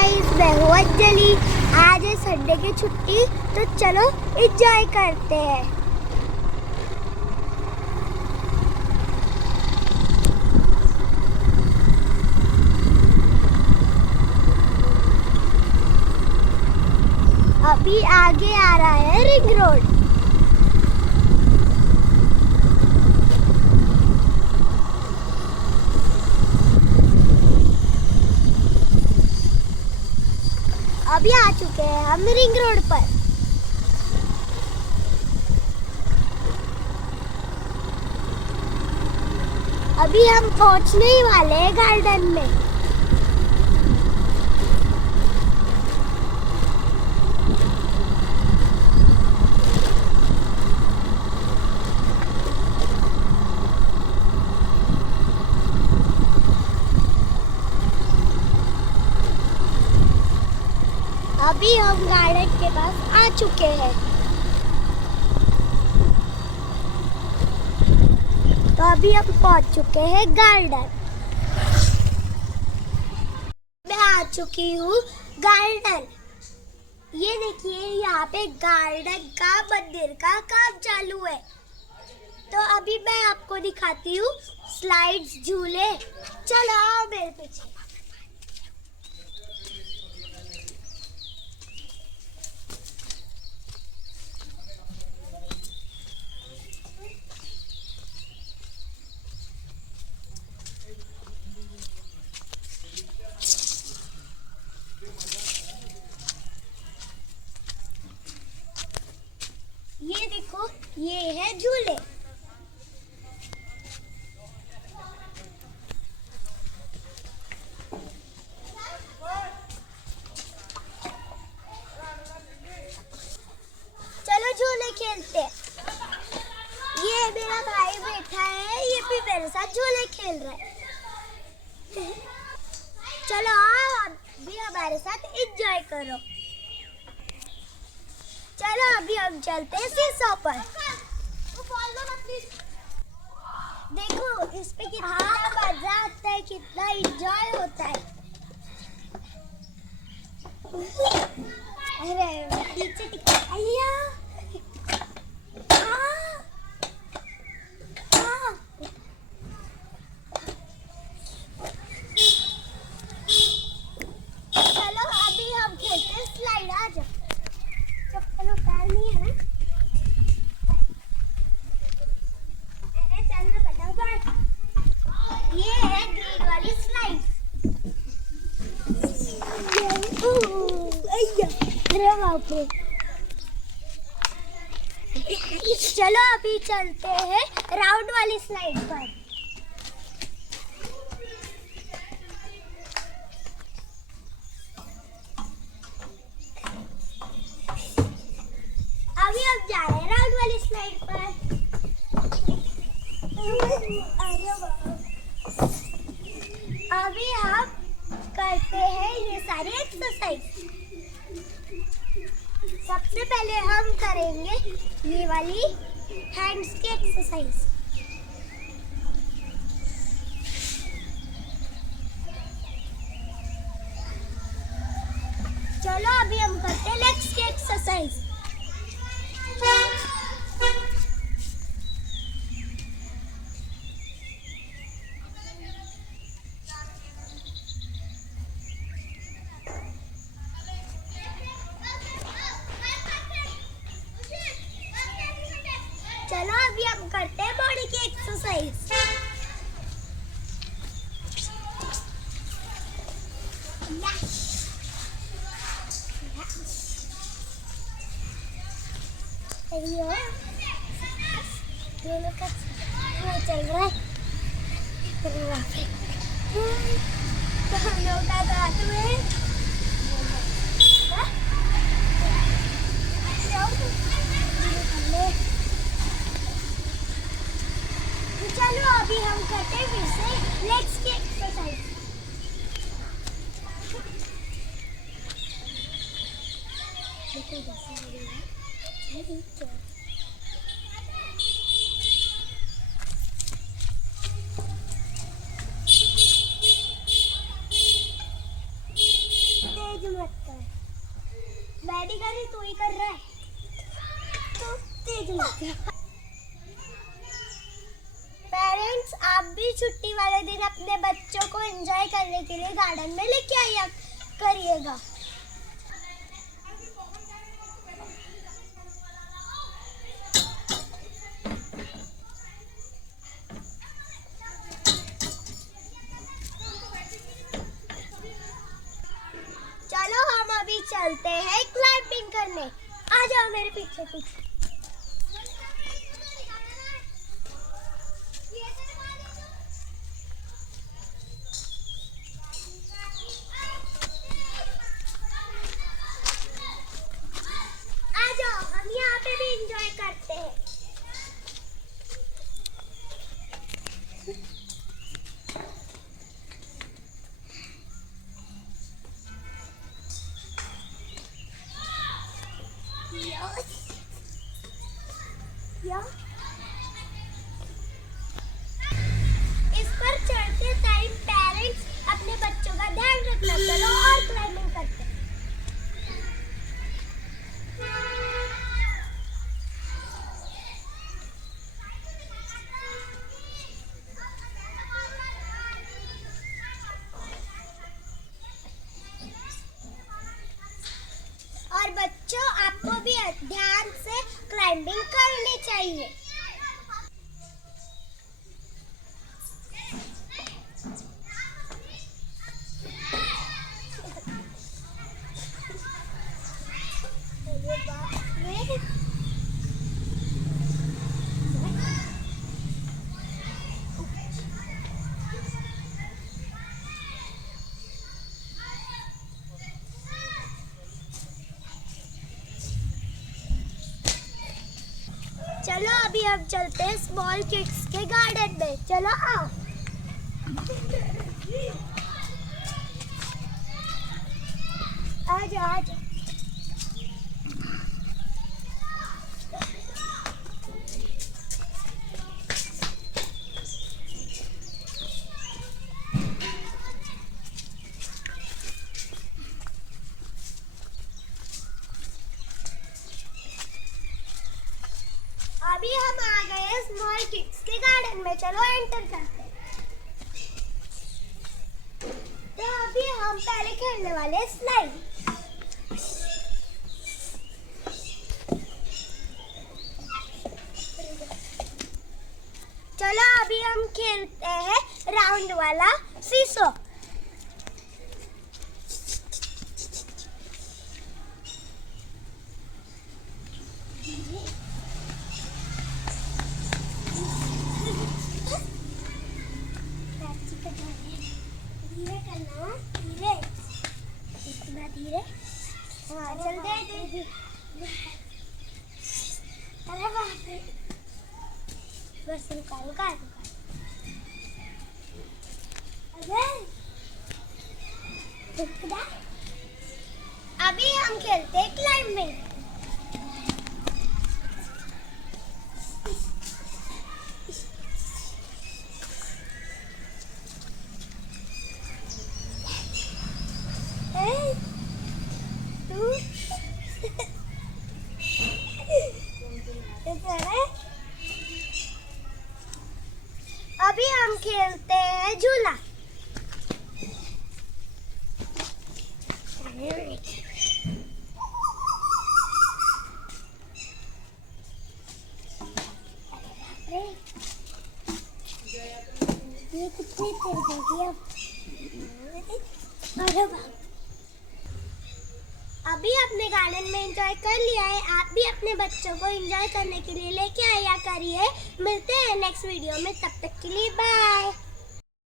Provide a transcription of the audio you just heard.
Guys, मैं हूँ अंजलि। आज है संडे की छुट्टी, तो चलो एंजॉय करते हैं। अभी आगे आ रहा है रिंग रोड। अभी आ चुके हैं हम रिंग रोड पर। अभी हम पहुंचने ही वाले हैं गार्डन में। अभी हम गार्डन के पास आ चुके हैं। तो अभी हम पहुंच चुके हैं गार्डन। मैं आ चुकी हूँ गार्डन। ये देखिए, यहाँ पे गार्डन का मंदिर का काम चालू है। तो अभी मैं आपको दिखाती हूँ स्लाइड्स, झूले। चलो आओ मेरे पीछे। ये देखो, ये है झूले। चलो झूले खेलते हैं। ये मेरा भाई बैठा है, ये भी मेरे साथ झूले खेल रहा है। चलो आओ, अभी हमारे साथ एंजॉय करो। चलो अभी हम चलते हैं सीसॉ पर। देखो इस पे कितना मजा आता है, कितना एंजॉय होता है। अरे नीचे टिका चलो अभी हम खेलते हैं स्लाइड। आ जाओ, चप्पल उतारनी है ना। अरे चलना फटाफट। ये है ग्रीन वाली स्लाइड। अरे बाप रे। चलो अभी चलते हैं राउंड वाली स्लाइड पर। अभी हम जा रहे हैं राउंड वाली स्लाइड पर। अभी हम करते हैं ये सारी एक्सरसाइज। सबसे पहले हम करेंगे ये वाली हैंड्स की एक्सरसाइज। चलो अभी हम करते हैं लेग्स की एक्सरसाइज। चलो अभी हम करते हैं बॉडी की एक्सरसाइज। दोनों का चल रहा है। तो हम लोग का हाथ में चलो अभी हम करते हैं फिर से लेग्स की एक्सरसाइज। तेज मत कर, मैं नहीं कर रही, तू ही कर रहा है, तो तेज मत कर। पेरेंट्स, आप भी छुट्टी वाले दिन अपने बच्चों को एंजॉय करने के लिए गार्डन में लेके आया करिएगा। चलो हम अभी चलते हैं क्लाइंबिंग करने, आ जाओ मेरे पीछे पीछे। आ जाओ, हम यहाँ पे भी एंजॉय करते हैं। इस पर चढ़ते टाइम पेरेंट्स अपने बच्चों का ध्यान रखना। चलो और क्लाइंबिंग करते हैं। और बच्चों, आपको भी ध्यान से क्लाइंबिंग करनी चाहिए। चलो अभी हम चलते हैं स्मॉल किड्स के गार्डन में। चलो आओ। आ जाओ आ जाओ। अभी हम आ गए स्मॉल किड्स के गार्डन में। चलो एंटर करते हैं। तो अभी हम पहले खेलने वाले स्लाइड। चलो अभी हम खेलते हैं राउंड वाला सीसो। धीरे करना, धीरे, इतना धीरे। हाँ चल दे। अरे बाप रे, बस रुका रुका रुका। अरे रुक। अभी हम खेलते हैं क्लाइंबिंग। अभी हम खेलते हैं झूला। ये कितनी तेज होगी अब। अभी अपने गार्डन में एंजॉय कर लिया है। आप भी अपने बच्चों को एंजॉय करने के लिए लेके आया करिए। मिलते हैं नेक्स्ट वीडियो में, तब तक के लिए बाय।